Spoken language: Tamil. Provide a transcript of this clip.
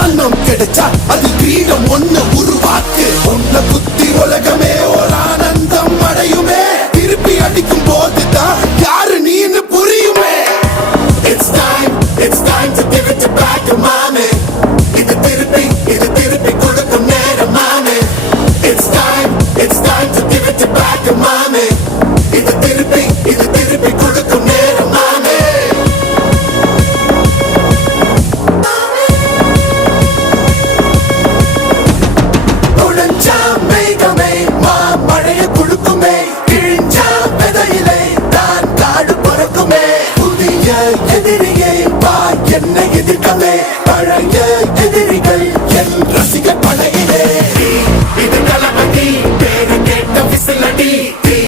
மானம் கிடைச்சா அது கிரீடம் ஒண்ணு உருவாக்கு. உன்னை குத்தி உலகமே ஒரு ஆனந்தம் அடையுமே. திருப்பி அடிக்கும் போதுதான் யாரு நீன்னு புரியுமே. It's time to give it back to mommy. இது திருப்பி கொடுக்கும் நேரம் மாமே. It's time to give it back to mommy. இது திருப்பி